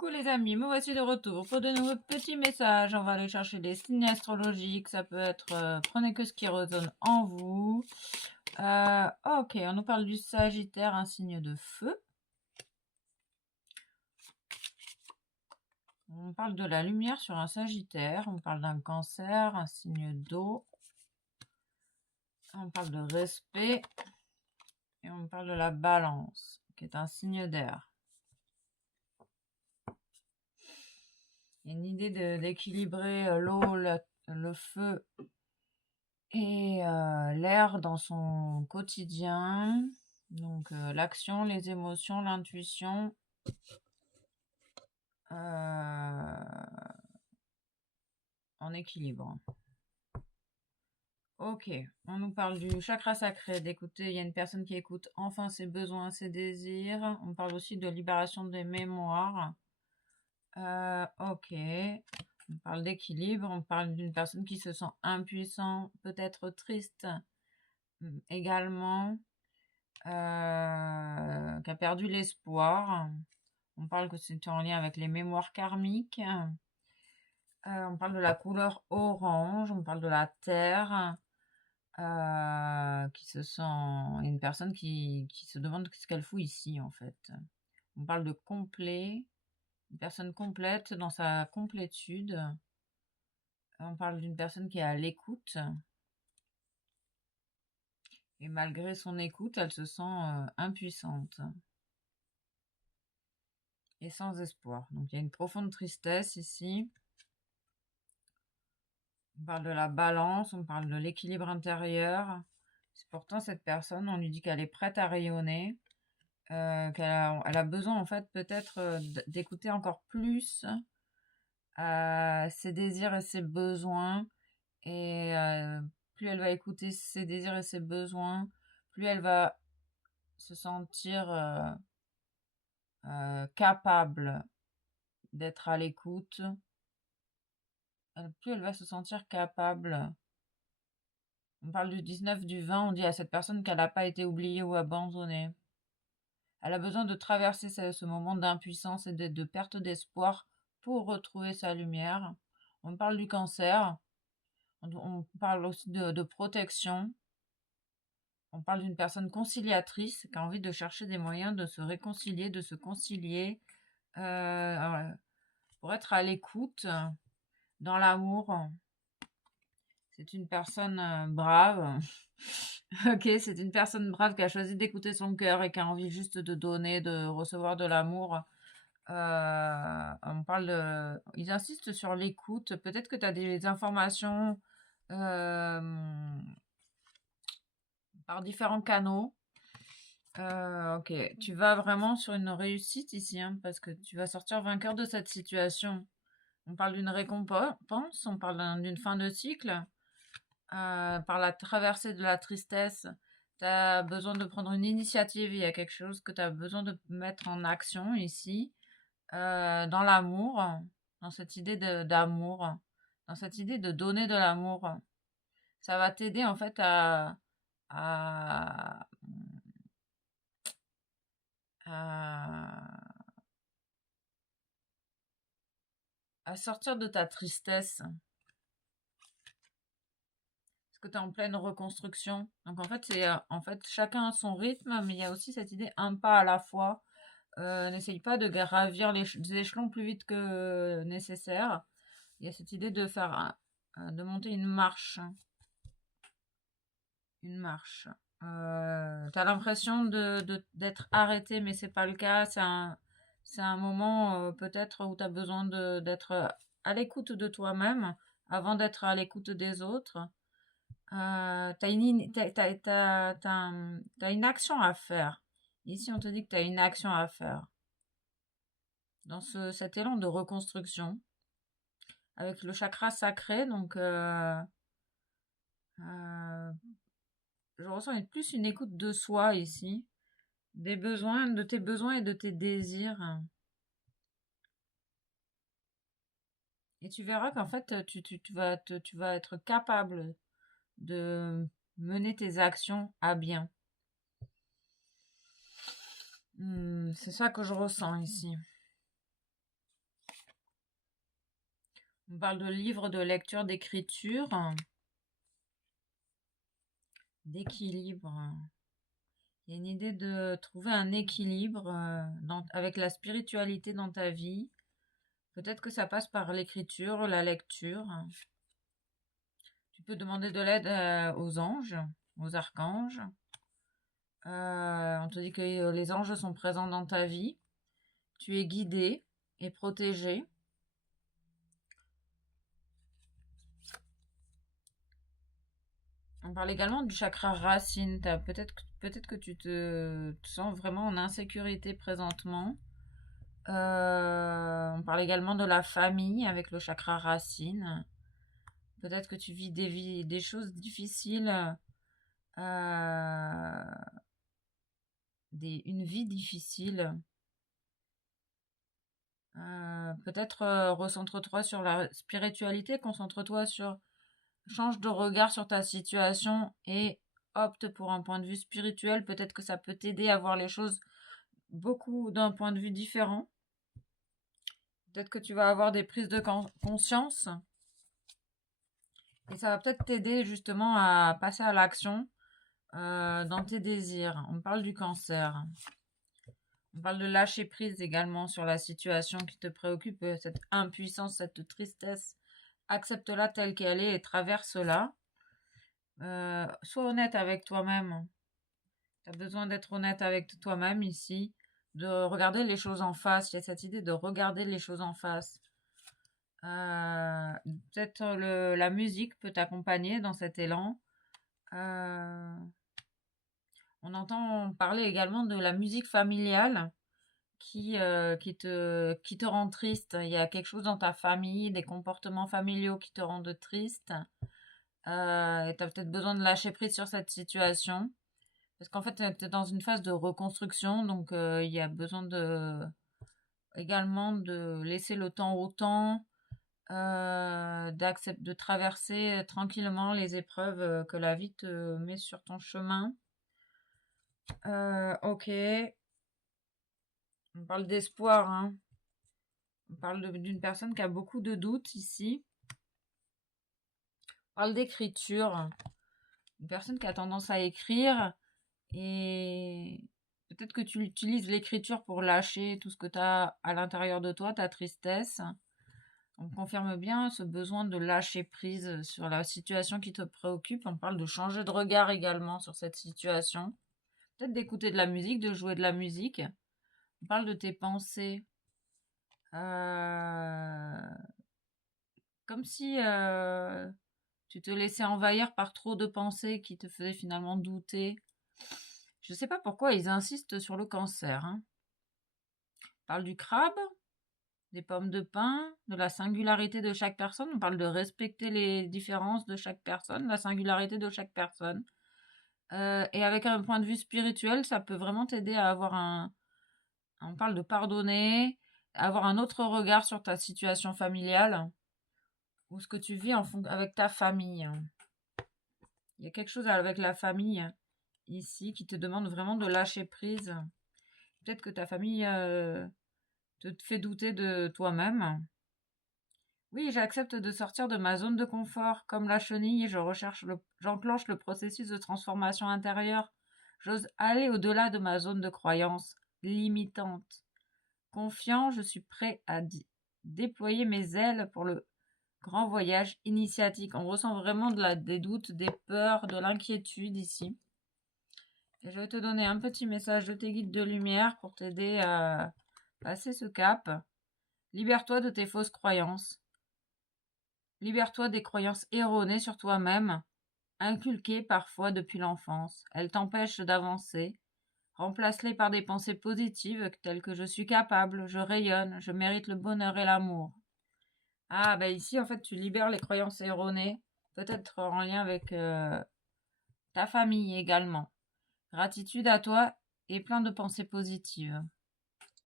Coucou les amis, me voici de retour pour de nouveaux petits messages. On va aller chercher des signes astrologiques. Ça peut être prenez que ce qui résonne en vous. Ok, on nous parle du Sagittaire, un signe de feu. On parle de la lumière sur un Sagittaire. On parle d'un Cancer, un signe d'eau. On parle de respect. Et on parle de la Balance, qui est un signe d'air. Il y a une idée d'équilibrer l'eau, le feu et l'air dans son quotidien. Donc l'action, les émotions, l'intuition. En équilibre. Ok, on nous parle du chakra sacré, d'écouter, il y a une personne qui écoute enfin ses besoins, ses désirs. On parle aussi de libération des mémoires. Ok, on parle d'équilibre, on parle d'une personne qui se sent impuissant, peut-être triste également, qui a perdu l'espoir. On parle que c'est en lien avec les mémoires karmiques. On parle de la couleur orange, on parle de la terre, qui se sent... une personne qui se demande ce qu'elle fout ici, en fait. On parle de complet, une personne complète dans sa complétude. On parle d'une personne qui est à l'écoute. Et malgré son écoute, elle se sent impuissante. Et sans espoir. Donc il y a une profonde tristesse ici. On parle de la balance, on parle de l'équilibre intérieur. C'est pourtant cette personne, on lui dit qu'elle est prête à rayonner, elle a besoin en fait peut-être d'écouter encore plus ses désirs et ses besoins. Et plus elle va écouter ses désirs et ses besoins, plus elle va se sentir capable d'être à l'écoute, plus elle va se sentir capable. On parle du 19 du 20, on dit à cette personne qu'elle n'a pas été oubliée ou abandonnée. Elle a besoin de traverser ce moment d'impuissance et de perte d'espoir pour retrouver sa lumière. On parle du Cancer, on parle aussi de protection. On parle d'une personne conciliatrice qui a envie de chercher des moyens de se réconcilier, de se concilier, pour être à l'écoute, dans l'amour. C'est une personne brave. Ok, c'est une personne brave qui a choisi d'écouter son cœur et qui a envie juste de donner, de recevoir de l'amour. On parle de... Ils insistent sur l'écoute. Peut-être que tu as des informations par différents canaux. Ok, tu vas vraiment sur une réussite ici, hein, parce que tu vas sortir vainqueur de cette situation. On parle d'une récompense, on parle d'une fin de cycle. Par la traversée de la tristesse, tu as besoin de prendre une initiative, il y a quelque chose que tu as besoin de mettre en action ici, dans l'amour, dans cette idée d'amour, dans cette idée de donner de l'amour. Ça va t'aider en fait à, à, à sortir de ta tristesse. Parce que tu es en pleine reconstruction. Donc en fait, c'est en fait chacun a son rythme, mais il y a aussi cette idée un pas à la fois. N'essaye pas de gravir les échelons plus vite que nécessaire. Il y a cette idée de faire de monter une marche. Une marche. T'as l'impression d'être arrêté, mais c'est pas le cas. C'est un moment peut-être où tu as besoin d'être à l'écoute de toi-même avant d'être à l'écoute des autres. T'as une action à faire. Ici, on te dit que tu as une action à faire. Dans cet élan de reconstruction, avec le chakra sacré, donc je ressens plus une écoute de soi ici, des besoins, de tes besoins et de tes désirs. Et tu verras qu'en fait, tu vas être capable de mener tes actions à bien. C'est ça que je ressens ici. On parle de livres, de lecture, d'écriture, d'équilibre. Il y a une idée de trouver un équilibre avec la spiritualité dans ta vie. Peut-être que ça passe par l'écriture, la lecture. Tu peux demander de l'aide aux anges, aux archanges. On te dit que les anges sont présents dans ta vie. Tu es guidé et protégé. On parle également du chakra racine. Peut-être que tu te sens vraiment en insécurité présentement. On parle également de la famille avec le chakra racine. Peut-être que tu vis des choses difficiles, une vie difficile. Peut-être recentre-toi sur la spiritualité, concentre-toi sur, change de regard sur ta situation et opte pour un point de vue spirituel. Peut-être que ça peut t'aider à voir les choses beaucoup d'un point de vue différent. Peut-être que tu vas avoir des prises de conscience. Et ça va peut-être t'aider justement à passer à l'action dans tes désirs. On parle du cancer. On parle de lâcher prise également sur la situation qui te préoccupe, cette impuissance, cette tristesse. Accepte-la telle qu'elle est et traverse-la. Sois honnête avec toi-même. Tu as besoin d'être honnête avec toi-même ici, de regarder les choses en face. Il y a cette idée de regarder les choses en face. Peut-être la musique peut t'accompagner dans cet élan. On entend parler également de la musique familiale qui te rend triste. Il y a quelque chose dans ta famille, des comportements familiaux qui te rendent triste. Et tu as peut-être besoin de lâcher prise sur cette situation. Parce qu'en fait, tu es dans une phase de reconstruction. Donc, il y a besoin également de laisser le temps au temps. De traverser tranquillement les épreuves que la vie te met sur ton chemin. Ok. On parle d'espoir, hein. On parle d'une personne qui a beaucoup de doutes ici. On parle d'écriture. Une personne qui a tendance à écrire et peut-être que tu utilises l'écriture pour lâcher tout ce que tu as à l'intérieur de toi, ta tristesse. On confirme bien ce besoin de lâcher prise sur la situation qui te préoccupe. On parle de changer de regard également sur cette situation. Peut-être d'écouter de la musique, de jouer de la musique. On parle de tes pensées. Comme si tu te laissais envahir par trop de pensées qui te faisaient finalement douter. Je ne sais pas pourquoi ils insistent sur le cancer. Hein. On parle du crabe, des pommes de pin, de la singularité de chaque personne. On parle de respecter les différences de chaque personne, la singularité de chaque personne. Et avec un point de vue spirituel, ça peut vraiment t'aider à avoir on parle de pardonner, avoir un autre regard sur ta situation familiale ou ce que tu vis avec ta famille. Il y a quelque chose avec la famille ici qui te demande vraiment de lâcher prise. Peut-être que ta famille te fait douter de toi-même. Oui, j'accepte de sortir de ma zone de confort. Comme la chenille, j'enclenche le processus de transformation intérieure. J'ose aller au-delà de ma zone de croyance limitante. Confiant, je suis prêt à déployer mes ailes pour le grand voyage initiatique. On ressent vraiment des doutes, des peurs, de l'inquiétude ici. Et je vais te donner un petit message de tes guides de lumière pour t'aider à passer ce cap. Libère-toi de tes fausses croyances. Libère-toi des croyances erronées sur toi-même, inculquées parfois depuis l'enfance. Elles t'empêchent d'avancer. Remplace-les par des pensées positives telles que je suis capable, je rayonne, je mérite le bonheur et l'amour. Ah, bah ici, en fait, tu libères les croyances erronées, peut-être en lien avec ta famille également. Gratitude à toi et plein de pensées positives.